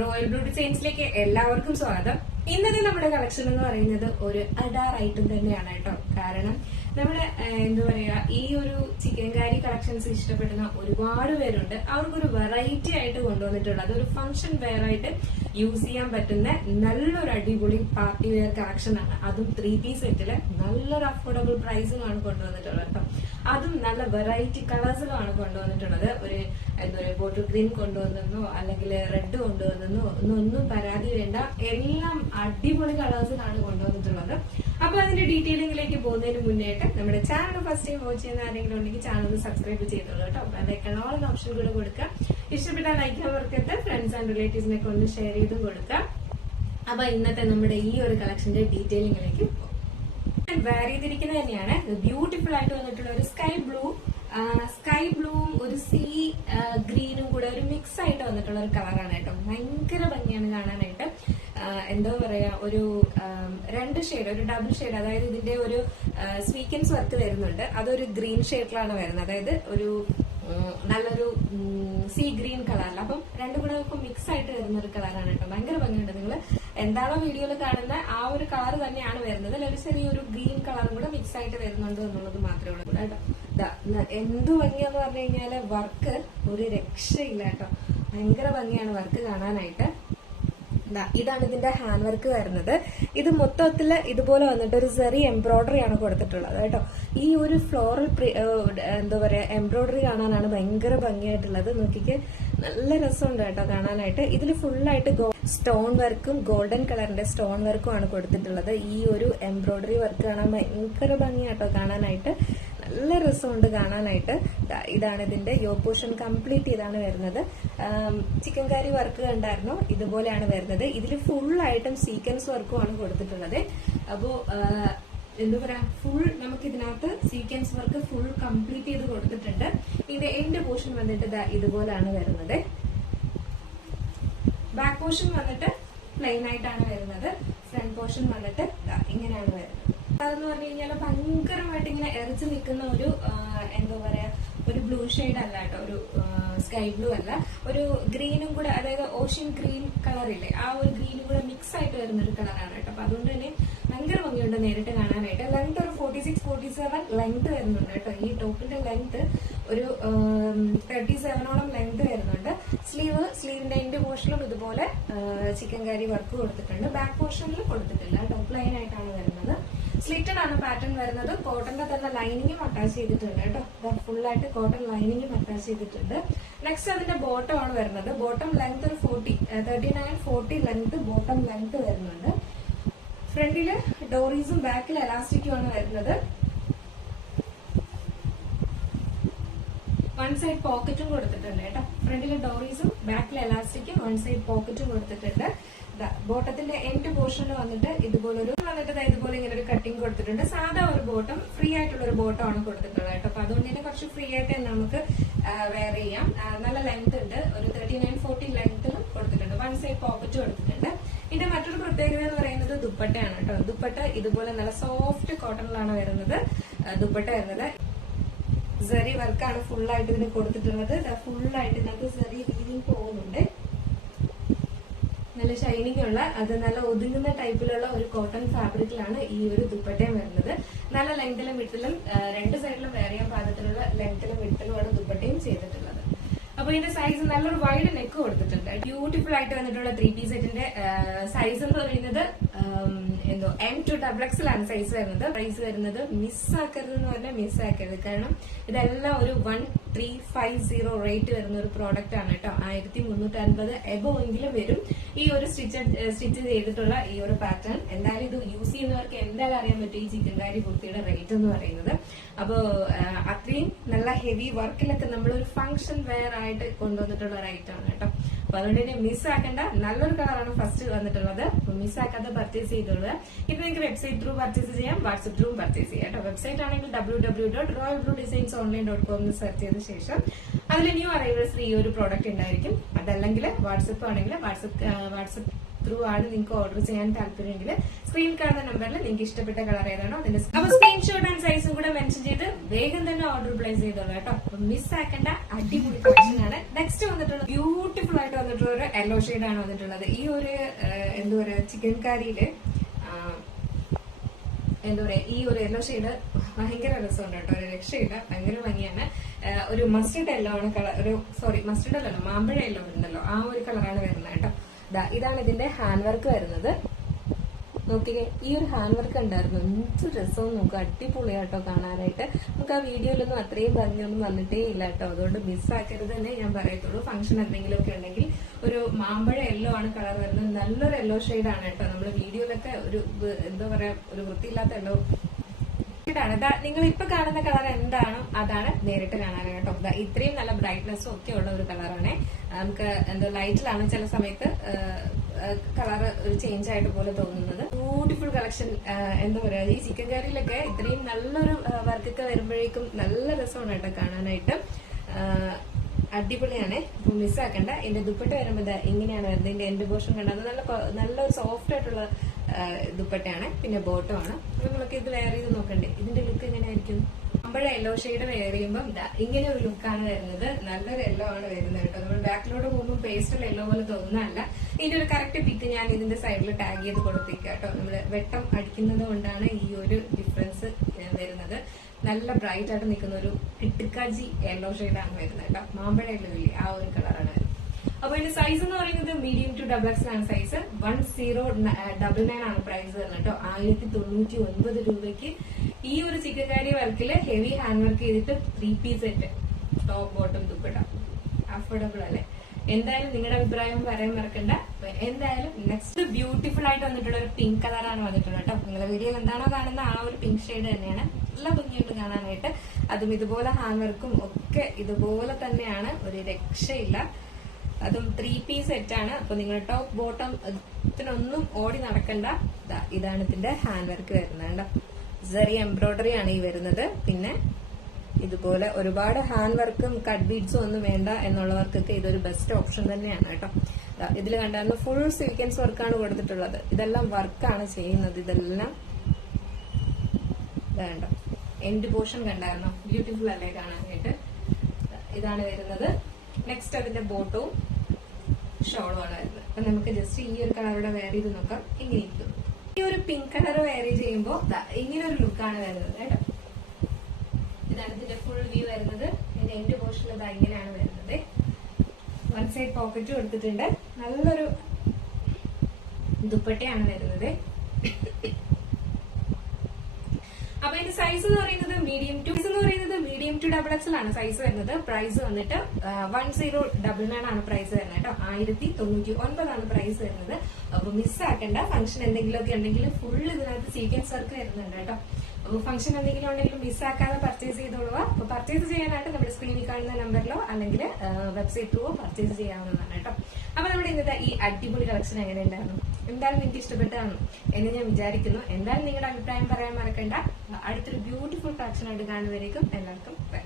Royal blue ഡിസൈൻസിലേക്ക് എല്ലാവർക്കും സ്വാഗതം. ഇന്നത്തെ നമ്മുടെ കളക്ഷൻ എന്ന് പറയുന്നത് ഒരു അഡാർ ഐറ്റം തന്നെയാണ് കേട്ടോ. കാരണം നമ്മുടെ എന്താ പറയാ, ഈ ഒരു ചിക്കൻ കാരി കളക്ഷൻസ് ഇഷ്ടപ്പെടുന്ന ഒരുപാട് പേരുണ്ട്. അവർക്കൊരു വെറൈറ്റി ആയിട്ട് കൊണ്ടുവന്നിട്ടുള്ള അതൊരു ഫംഗ്ഷൻ വെയർ ആയിട്ട് യൂസ് ചെയ്യാൻ പറ്റുന്ന നല്ലൊരു അടിപൊളി പാർട്ടി വെയർ കളക്ഷൻ ആണ്. അതും 3 പീസ് സെറ്റില് നല്ലൊരു അഫോർഡബിൾ പ്രൈസിലുമാണ് കൊണ്ടുവന്നിട്ടുള്ളത് കേട്ടോ. അതും നല്ല വെറൈറ്റി കളേഴ്സിലുമാണ് കൊണ്ടുവന്നിട്ടുള്ളത്. ഒരു എന്താ പറയുക, ബോട്ടിൽ ഗ്രീൻ കൊണ്ടുവന്നോ അല്ലെങ്കിൽ റെഡ് കൊണ്ടുവന്നോ ഒന്നും പരാതി വേണ്ട. എല്ലാം അടിപൊളി കളേഴ്സിലാണ് കൊണ്ടുവന്നിട്ടുള്ളത്. അപ്പൊ അതിന്റെ ഡീറ്റെയിലിംഗിലേക്ക് പോകുന്നതിന് മുന്നേട്ട് നമ്മുടെ ചാനൽ ഫസ്റ്റ് ടൈം വാച്ച് ചെയ്യുന്ന ആരെങ്കിലും ഉണ്ടെങ്കിൽ ചാനൽ സബ്സ്ക്രൈബ് ചെയ്തോളൂ കേട്ടോ. ലൈക്ക് ഓൾ ഓപ്ഷൻ കൂടെ കൊടുക്കുക. ഇഷ്ടപ്പെട്ടാൽ ലൈക്ക് ചെയ്യാൻ മറക്കരുത്. ഫ്രണ്ട്സ് ആൻഡ് റിലേറ്റീവ്സിനൊക്കെ ഒന്ന് ഷെയർ ചെയ്ത് കൊടുക്കുക. അപ്പൊ ഇന്നത്തെ നമ്മുടെ ഈ ഒരു കളക്ഷന്റെ ഡീറ്റെയിലിംഗിലേക്ക് പോകും. വെയർ ചെയ്തിരിക്കുന്നത് തന്നെയാണ് ബ്യൂട്ടിഫുൾ ആയിട്ട് വന്നിട്ടുള്ള ഒരു സ്കൈ ബ്ലൂവും ഒരു സീ ഗ്രീനും കൂടെ ഒരു മിക്സ് ആയിട്ട് വന്നിട്ടുള്ള ഒരു കളറാണ് കേട്ടോ. ഭയങ്കര ഭംഗിയാണ് കാണാനായിട്ട്. എന്താ പറയാ, ഒരു 2 ഷെയ്ഡ്, ഒരു ഡബിൾ ഷെയ്ഡ്, അതായത് ഇതിന്റെ ഒരു സ്വീക്കൻസ് വർക്ക് വരുന്നുണ്ട്. അതൊരു ഗ്രീൻ ഷെയ്ഡിലാണ് വരുന്നത്, അതായത് ഒരു നല്ലൊരു സീ ഗ്രീൻ കളറിൽ. അപ്പം രണ്ടും കൂടെ മിക്സ് ആയിട്ട് വരുന്ന ഒരു കളറാണ് കേട്ടോ. ഭയങ്കര ഭംഗിയുണ്ട്. നിങ്ങൾ എന്താണോ വീഡിയോയിൽ കാണുന്ന ആ ഒരു കളർ തന്നെയാണ് വരുന്നത്. ഒരു ചെറിയൊരു ഗ്രീൻ കളറും കൂടെ മിക്സ് ആയിട്ട് വരുന്നുണ്ട് എന്നുള്ളത് മാത്രമേ ഉള്ളൂ കേട്ടോ. എന്ത് ഭംഗിയാന്ന് പറഞ്ഞു കഴിഞ്ഞാല് വർക്ക് ഒരു രക്ഷയില്ല കേട്ടോ. ഭയങ്കര ഭംഗിയാണ് വർക്ക് കാണാനായിട്ട്. ഇതാണ് ഇതിന്റെ ഹാൻഡ് വർക്ക് വരുന്നത്. ഇത് മൊത്തത്തില് ഇതുപോലെ വന്നിട്ട് ഒരു സെറി എംബ്രോയിഡറി ആണ് കൊടുത്തിട്ടുള്ളത് കേട്ടോ. ഈ ഒരു ഫ്ലോറൽ എന്താ പറയാ എംബ്രോയിഡറി കാണാനാണ് ഭയങ്കര ഭംഗിയായിട്ടുള്ളത്. നോക്കിക്ക്, നല്ല രസമുണ്ട് കേട്ടോ കാണാനായിട്ട്. ഇതിൽ ഫുള്ളായിട്ട് സ്റ്റോൺ വർക്കും ഗോൾഡൻ കളറിന്റെ സ്റ്റോൺ വർക്കും ആണ് കൊടുത്തിട്ടുള്ളത്. ഈ ഒരു എംബ്രോയിഡറി വർക്ക് കാണാൻ ഭയങ്കര ഭംഗിയാട്ടോ കാണാനായിട്ട്. നല്ല രസമുണ്ട് കാണാനായിട്ട്. ഇതാണ് ഇതിന്റെ യോ പോർഷൻ കംപ്ലീറ്റ് ഇതാണ് വരുന്നത്. ചിക്കൻ കറി വർക്ക് കണ്ടായിരുന്നു, ഇതുപോലെയാണ് വരുന്നത്. ഇതിൽ ഫുൾ ആയിട്ടും സീക്വൻസ് വർക്കും ആണ് കൊടുത്തിട്ടുള്ളത്. അപ്പോ എന്താ പറയാ, ഫുൾ നമുക്ക് ഇതിനകത്ത് സീക്വൻസ് വർക്ക് ഫുൾ കംപ്ലീറ്റ് ചെയ്ത് കൊടുത്തിട്ടുണ്ട്. ഇതിന്റെ എൻഡ് പോർഷൻ വന്നിട്ട് ഇതുപോലെയാണ് വരുന്നത്. ബാക്ക് പോർഷൻ വന്നിട്ട് പ്ലെയിൻ ആയിട്ടാണ് വരുന്നത്. ഫ്രണ്ട് പോർഷൻ വന്നിട്ട് ഇങ്ങനെയാണ് വരുന്നത്. അതെന്ന് പറഞ്ഞു കഴിഞ്ഞാൽ ഭയങ്കരമായിട്ട് ഇങ്ങനെ എറിച്ച് നിൽക്കുന്ന ഒരു എന്താ പറയാ, ഒരു ബ്ലൂ ഷെയ്ഡ് അല്ല കേട്ടോ. ഒരു സ്കൈ ബ്ലൂ അല്ല, ഒരു ഗ്രീനും കൂടെ, അതായത് ഓഷ്യൻ ഗ്രീൻ കളറില്ലേ, ആ ഒരു ഗ്രീനും കൂടെ മിക്സ് ആയിട്ട് വരുന്ന ഒരു കളറാണ് കേട്ടോ. അപ്പൊ അതുകൊണ്ട് തന്നെ ഭയങ്കര ഭംഗിയുണ്ട് നേരിട്ട് കാണാനായിട്ട്. ലെങ്ത് ഒരു 46-47 ലെങ്ത് വരുന്നുണ്ട് കേട്ടോ. ഈ ടോപ്പിന്റെ ലെങ്ത് ഒരു 37ഓളം ലെങ്ത് വരുന്നുണ്ട്. സ്ലീവിന്റെ എൻഡ് പോർഷനിലും ഇതുപോലെ ചിക്കൻ കറി വർക്ക് കൊടുത്തിട്ടുണ്ട്. ബാക്ക് പോർഷനിൽ കൊടുത്തിട്ടില്ല കേട്ടോ. പ്ലെയിൻ ആയിട്ടാണ് വരുന്നത്. സ്ലിറ്റഡ് ആണ് പാറ്റേൺ വരുന്നത്. കോട്ടന്റെ തന്നെ ലൈനിങ്ങും അറ്റാച്ച് ചെയ്തിട്ടുണ്ട് കേട്ടോ. ഫുൾ ആയിട്ട് കോട്ടൺ ലൈനിങ്ങും അറ്റാച്ച് ചെയ്തിട്ടുണ്ട്. നെക്സ്റ്റ് അതിന്റെ ബോട്ടം ആണ് വരുന്നത്. ബോട്ടം ലെങ്ത് ഒരു 39-40 ലെങ്ത് ബോട്ടം ലെങ്ത് വരുന്നുണ്ട്. ഫ്രണ്ടില് ഡോറീസും ബാക്കിൽ എലാസ്റ്റിക്കും ആണ് വരുന്നത്. വൺ സൈഡ് പോക്കറ്റും കൊടുത്തിട്ടുണ്ട് കേട്ടോ. ഫ്രണ്ടില് ഡോറീസും ബാക്കിൽ എലാസ്റ്റിക്കും വൺ സൈഡ് പോക്കറ്റും കൊടുത്തിട്ടുണ്ട്. ബോട്ടത്തിന്റെ എൻഡ് പോർഷനിൽ വന്നിട്ട് ഇതുപോലെ ഇങ്ങനെ ഒരു കട്ടിങ് കൊടുത്തിട്ടുണ്ട്. സാധാ ഒരു ബോട്ടം, ഫ്രീ ആയിട്ടുള്ള ഒരു ബോട്ടം ആണ് കൊടുത്തിട്ടുള്ളത് കേട്ടോ. അപ്പൊ അതുകൊണ്ട് തന്നെ കുറച്ച് ഫ്രീ ആയിട്ട് തന്നെ നമുക്ക് വെയർ ചെയ്യാം. നല്ല ലെങ്ത് ഉണ്ട്. ഒരു 39-40 ലെങ്ത്തിലും കൊടുത്തിട്ടുണ്ട്. വൺ സൈഡ് പോക്കറ്റ് കൊടുത്തിട്ടുണ്ട്. ഇതിന്റെ മറ്റൊരു പ്രത്യേകത എന്ന് പറയുന്നത് ദുപ്പട്ടയാണ് കേട്ടോ. ദുപ്പട്ട ഇതുപോലെ നല്ല സോഫ്റ്റ് കോട്ടണിലാണ് വരുന്നത്. ദുപ്പട്ട വരുന്നത് സെറി വർക്കാണ് ഫുള്ളായിട്ട് ഇതിന് കൊടുത്തിട്ടുള്ളത്. ഫുള്ളായിട്ട് ഇതിനകത്ത് സെറി വീവിങ് പോകുന്നുണ്ട്. നല്ല ഷൈനിങ് ഉള്ള, അത് നല്ല ഒതുങ്ങുന്ന ടൈപ്പിലുള്ള ഒരു കോട്ടൺ ഫാബ്രിക്കിലാണ് ഈ ഒരു ദുപ്പട്ടയും വരുന്നത്. നല്ല ലെങ്തിലും വിട്ടിലും 2 സൈഡിലും വെയർ ചെയ്യാൻ പാകത്തിലുള്ള ലെങ്തിലും വിട്ടിലുമാണ് ദുപ്പട്ടയും ചെയ്തിട്ടുള്ളത്. അപ്പൊ ഇതിന്റെ സൈസ് നല്ലൊരു വൈഡ് നെക്ക് കൊടുത്തിട്ടുണ്ട്. ബ്യൂട്ടിഫുൾ ആയിട്ട് വന്നിട്ടുള്ള 3 പീസ് സെറ്റിന്റെ സൈസ് എന്ന് പറയുന്നത് എന്തോ M to XXL ആണ് സൈസ് വരുന്നത്. പ്രൈസ് വരുന്നത് മിസ്സാക്കരുത് എന്ന് പറഞ്ഞാൽ മിസ്സാക്കരുത്. കാരണം ഇതെല്ലാം ഒരു 1350 റേറ്റ് വരുന്ന ഒരു പ്രോഡക്റ്റ് ആണ് കേട്ടോ. 1350 എബോ എങ്കിലും വരും ഈ ഒരു സ്റ്റിച്ച് ചെയ്തിട്ടുള്ള ഈ ഒരു പാറ്റേൺ. എന്തായാലും ഇത് യൂസ് ചെയ്യുന്നവർക്ക് എന്തായാലും അറിയാൻ പറ്റും ഈ ചിക്കൻ കാരി കുർത്തിയുടെ റേറ്റ് എന്ന് പറയുന്നത്. അപ്പോ അത്രയും നല്ല ഹെവി വർക്കിലൊക്കെ നമ്മളൊരു ഫംഗ്ഷൻ വെയർ ആയിട്ട് കൊണ്ടുവന്നിട്ടുള്ള ഒരു ഐറ്റം ആണ് കേട്ടോ. അപ്പൊ അതുകൊണ്ട് തന്നെ മിസ്സാക്കേണ്ട നല്ലൊരു കളറാണ് ഫസ്റ്റ് വന്നിട്ടുള്ളത്. മിസ്സാക്കാതെ പർച്ചേസ് ചെയ്തോളുക. ഇത് നിങ്ങൾക്ക് വെബ്സൈറ്റ് ത്രൂ പർച്ചേസ് ചെയ്യാം, വാട്സ്ആപ്പ് ത്രൂവും പർച്ചേസ് ചെയ്യാം കേട്ടോ. വെബ്സൈറ്റ് ആണെങ്കിൽ www.royalbluedesignsonline.com സെർച്ച് ചെയ്ത ശേഷം അതിൽ ന്യൂ അറൈവൽസിൽ ഈ ഒരു പ്രോഡക്റ്റ് ഉണ്ടായിരിക്കും. അതല്ലെങ്കിൽ വാട്സപ്പ് ആണെങ്കിൽ വാട്സപ്പ് ത്രൂ ആണ് നിങ്ങൾക്ക് ഓർഡർ ചെയ്യാൻ താല്പര്യമെങ്കിൽ സ്ക്രീൻ കാണുന്ന നമ്പറിൽ നിങ്ങൾക്ക് ഇഷ്ടപ്പെട്ട കളർ ഏതാണോ അതിന്റെ അപ്പൊ സ്ക്രീൻഷോട്ട് ആൻഡ് സൈസും കൂടെ മെൻഷൻ ചെയ്ത് വേഗം തന്നെ ഓർഡർ പ്ലേസ് ചെയ്തോളൂ കേട്ടോ. മിസ് ആക്കേണ്ട അടിപൊളി കളക്ഷൻ ആണ്. നെക്സ്റ്റ് വന്നിട്ടുള്ളത് ബ്യൂട്ടിഫുൾ ആയിട്ട് വന്നിട്ടുള്ള ഒരു യെല്ലോ ഷെയ്ഡ് ആണ് വന്നിട്ടുള്ളത്. ഈ ഒരു എന്താ പറയാ ചിക്കൻ കറിയില് എന്താ പറയാ ഈ ഒരു യെല്ലോ ഷെയ്ഡ് ഭയങ്കര രസമുണ്ട് കേട്ടോ. ഒരു രക്ഷയില്ല, ഭയങ്കര ഭംഗിയാണ്. ഒരു മസ്റ്റർഡ് യെല്ലോ ആണ് കളർ, മസ്റ്റർഡ് അല്ലല്ലോ, മാമ്പഴ യെല്ലോ ഉണ്ടല്ലോ, ആ ഒരു കളറാണ് വരുന്നത് കേട്ടോ. ഇതാണ് ഇതിന്റെ ഹാൻഡ് വർക്ക് വരുന്നത്. നോക്കിക്കേ, ഈ ഒരു ഹാൻഡ് വർക്ക് ഉണ്ടായിരുന്നു, എന്ത് രസവും നോക്കുക, അടിപൊളിയാട്ടോ കാണാനായിട്ട്. നമുക്ക് ആ വീഡിയോയിലൊന്നും അത്രയും ഭംഗിയൊന്നും വന്നിട്ടേ ഇല്ല കേട്ടോ. അതുകൊണ്ട് മിസ്സാക്കരുത് തന്നെ ഞാൻ പറയത്തുള്ളൂ. ഫംഗ്ഷൻ എന്തെങ്കിലുമൊക്കെ ഉണ്ടെങ്കിൽ ഒരു മാമ്പഴ യെല്ലോ ആണ് കളർ വരുന്നത്. നല്ലൊരു യെല്ലോ ഷെയ്ഡ് ആണ് കേട്ടോ. നമ്മുടെ വീഡിയോയിലൊക്കെ ഒരു എന്താ പറയാ ഒരു വൃത്തിയില്ലാത്ത യെല്ലോ ാണ്. നിങ്ങൾ ഇപ്പൊ കാണുന്ന കളർ എന്താണോ അതാണ് നേരിട്ട് കാണാൻ കേട്ടോ. ഇത്രയും നല്ല ബ്രൈറ്റ്നെസ്സും ഒക്കെ ഉള്ള ഒരു കളറാണ്. നമുക്ക് എന്താ ലൈറ്റിലാണ് ചില സമയത്ത് കളർ ചേഞ്ച് ആയിട്ട് പോലെ തോന്നുന്നത്. Beautiful collection. എന്താ പറയാ ഈ ചിക്കൻ കറിയിലൊക്കെ ഇത്രയും നല്ലൊരു വർക്കൊക്കെ വരുമ്പോഴേക്കും നല്ല രസമാണ് കേട്ടോ കാണാനായിട്ട്. അടിപൊളിയാണ്. ഇപ്പൊ മിസ്സാക്കണ്ട. എന്റെ ദുപ്പട്ട വരുമ്പോൾ ഇങ്ങനെയാണ് വരുന്നത്. ഇതിന്റെ എൻഡ് പോർഷൻ കണ്ടത് നല്ലൊരു സോഫ്റ്റ് ആയിട്ടുള്ള ദുപ്പട്ടയാണ്. പിന്നെ ബോട്ടം ആണ്. നമ്മളൊക്കെ ഇത് വെയർ ചെയ്ത് നോക്കണ്ടേ, ഇതിന്റെ ലുക്ക് എങ്ങനെയായിരിക്കും? മാമ്പഴ യെല്ലോ ഷെയ്ഡ് വെയർ ചെയ്യുമ്പോൾ ഇങ്ങനെ ഒരു ലുക്കാണ് വരുന്നത്. നല്ലൊരു യെല്ലോ ആണ് വരുന്നത് കേട്ടോ. നമ്മൾ ബാക്കിലോട്ട് പോകുമ്പോൾ പേസ്റ്റൽ യെല്ലോ പോലെ തോന്നുന്നതല്ല. ഇതിന്റെ ഒരു കറക്റ്റ് പിക്ക് ഞാൻ ഇതിന്റെ സൈഡിൽ ടാഗ് ചെയ്ത് കൊടുത്തേക്കാം കേട്ടോ. നമ്മള് വെട്ടം അടിക്കുന്നത് കൊണ്ടാണ് ഈ ഒരു ഡിഫറൻസ് വരുന്നത്. നല്ല ബ്രൈറ്റ് ആയിട്ട് നിൽക്കുന്ന ഒരു കിട്ടിക്കാജി യെല്ലോ ഷെയ്ഡാണ് വരുന്നത് കേട്ടോ. മാമ്പഴ യെല്ലോ ഇല്ലേ, ആ ഒരു കളറാണ് വരുന്നത്. അപ്പൊ ഇതിന്റെ സൈസ് എന്ന് പറയുന്നത് മീഡിയം ടു XXL ആണ് സൈസ്. 1099 ആണ് പ്രൈസ് വരുന്നത് കേട്ടോ. 1099 രൂപയ്ക്ക് ഈ ഒരു ചിക്കൻ കറി വർക്കില് ഹെവി ഹാൻഡ് വർക്ക് ചെയ്തിട്ട് 3 piece set, top bottom dupatta. Affordable അല്ലേ? എന്തായാലും നിങ്ങളുടെ അഭിപ്രായം പറയാൻ മറക്കണ്ട. എന്തായാലും നെക്സ്റ്റ് ബ്യൂട്ടിഫുൾ ആയിട്ട് വന്നിട്ടുള്ള ഒരു പിങ്ക് കളറാണ് വന്നിട്ടുള്ളത് കേട്ടോ. നിങ്ങളുടെ വീഡിയോയിൽ എന്താണോ കാണുന്ന ആ ഒരു പിങ്ക് ഷെയ്ഡ് തന്നെയാണ്. നല്ല ഭംഗിയുണ്ട് കാണാനായിട്ട്. അതും ഇതുപോലെ ഹാൻഡ് വർക്കും ഒക്കെ ഇതുപോലെ തന്നെയാണ്, ഒരു രക്ഷയില്ല. അതും 3 പീസ് സെറ്റ് ആണ്. അപ്പൊ നിങ്ങൾ ടോപ്പ് ബോട്ടം ഇതിനൊന്നും ഓടി നടക്കണ്ട. ഇതാണ് ഇതിന്റെ ഹാൻഡ് വർക്ക് വരുന്നത്. സെറി എംബ്രോയിഡറി ആണ് ഈ വരുന്നത്. പിന്നെ ഇതുപോലെ ഒരുപാട് ഹാൻഡ് വർക്കും കട്ട് ബീഡ്സും ഒന്നും വേണ്ട എന്നുള്ളവർക്കൊക്കെ ഇതൊരു ബെസ്റ്റ് ഓപ്ഷൻ തന്നെയാണ് കേട്ടോ. ഇതിൽ കണ്ടായിരുന്നു ഫുൾ സീക്വൻസ് വർക്കാണ് കൊടുത്തിട്ടുള്ളത്. ഇതെല്ലാം വർക്കാണ് ചെയ്യുന്നത്. ഇതെല്ലാം വേണ്ട എൻഡ് പോർഷൻ കണ്ടായിരുന്നോ? ബ്യൂട്ടിഫുൾ അല്ലേ കാണാനായിട്ട്? ഇതാണ് വരുന്നത്. നെക്സ്റ്റ് അതിന്റെ ബോട്ടവും ഷോളും ആണ് വരുന്നത്. അപ്പൊ നമുക്ക് ജസ്റ്റ് ഈ ഒരു കളറോടെ വെയർ ചെയ്ത് നോക്കാം എങ്ങനെ ഇരിക്കും. ഈ ഒരു പിങ്ക് കളർ വെയർ ചെയ്യുമ്പോ ഇങ്ങനെ ഒരു ലുക്കാണ് വരുന്നത് കേട്ടോ. ഇതാണ് ഇതിന്റെ ഫുൾ വ്യൂ വരുന്നത്. ഇതിന്റെ എൻഡ് പോർഷനിൽ ഇങ്ങനെയാണ് വരുന്നത്. വൺ സൈഡ് പോക്കറ്റ് കൊടുത്തിട്ടുണ്ട്. നല്ലൊരു ദുപ്പട്ടയാണ് വരുന്നത്. അപ്പൊ ഇതിന്റെ സൈസ് എന്ന് പറയുന്നത് മീഡിയം ടു XXL ആണ് സൈസ് വരുന്നത്. പ്രൈസ് വന്നിട്ട് 1099 ആണ് പ്രൈസ് വരുന്നത് കേട്ടോ. 1099 ആണ് പ്രൈസ് വരുന്നത്. അപ്പൊ മിസ്സാക്കണ്ട. ഫംഗ്ഷൻ എന്തെങ്കിലുമൊക്കെ ഉണ്ടെങ്കിൽ ഫുൾ ഇതിനകത്ത് സീക്വൻസ് വർക്ക് വരുന്നുണ്ട് കേട്ടോ. അപ്പൊ ഫംഗ്ഷൻ എന്തെങ്കിലും ഉണ്ടെങ്കിലും മിസ്സാക്കാതെ പർച്ചേസ് ചെയ്തോളുക. അപ്പൊ പർച്ചേസ് ചെയ്യാനായിട്ട് നമ്മുടെ സ്ക്രീനിൽ കാണുന്ന നമ്പറിലോ അല്ലെങ്കിൽ വെബ്സൈറ്റ് ത്രൂവോ പർച്ചേസ് ചെയ്യാവുന്നതാണ് കേട്ടോ. അപ്പൊ നമ്മുടെ ഇന്നത്തെ ഈ അടിപൊളി കളക്ഷൻ എങ്ങനെ ഉണ്ടായിരുന്നു? എന്തായാലും നിങ്ങൾക്ക് ഇഷ്ടപ്പെട്ടാണ് എന്ന് ഞാൻ വിചാരിക്കുന്നു. എന്തായാലും നിങ്ങളുടെ അഭിപ്രായം പറയാൻ മറക്കണ്ട. അടുത്തൊരു ബ്യൂട്ടിഫുൾ കളക്ഷൻ ആയിട്ട് കാണുന്നവരേക്കും എല്ലാവർക്കും ബൈ.